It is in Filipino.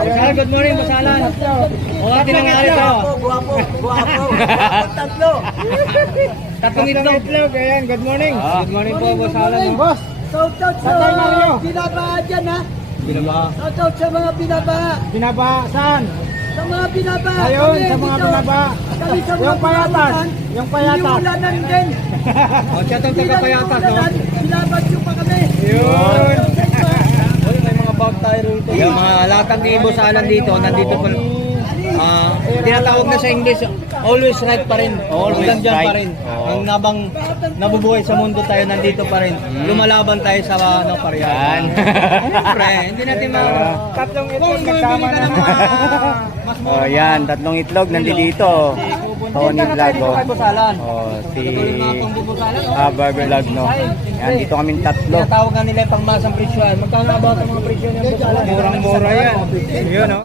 Bosalan, good morning, Bosalan. Oo, tinangali to. Guwapo. Tatlo. Tatlong itlog. Ayan, good morning. Good morning po, Bosalan. Boss, Shoutout sa Tatay Mario. binabaa dyan ha. Binaba. Shoutout sa mga binabaa. binaba saan? Sa mga binabaa. Ayun, Kami sa mga dito. binaba. Kami sa mga Yung payatas. binabaan. Yung payatas. Iniulanan din. O, siya itong taga-payatas, no? Binabat nyo pa kami. Yun. May mga bag tayo rito. Yung mga latang ni Bosalan dito, nandito pa. Tinatawag na sa English, always right pa rin. Always Hanggang dyan pa right. rin. Ang nabang nabubuhay sa mundo tayo, nandito pa rin. Lumalaban tayo sa ano, pariyan. Siyempre, hindi natin Tatlong itlog nagsama na mas Oh, yan, tatlong itlog nandito. Tony Vlog. kay Bosalan. Oh, si Bosalan, no? Burger Vlog, no. Yan, dito kami tatlo. Tinatawag nga nila yung pangmasang presyo. Magkano ba ang mga presyo ng Bosalan? Murang-mura yan. Yun, no?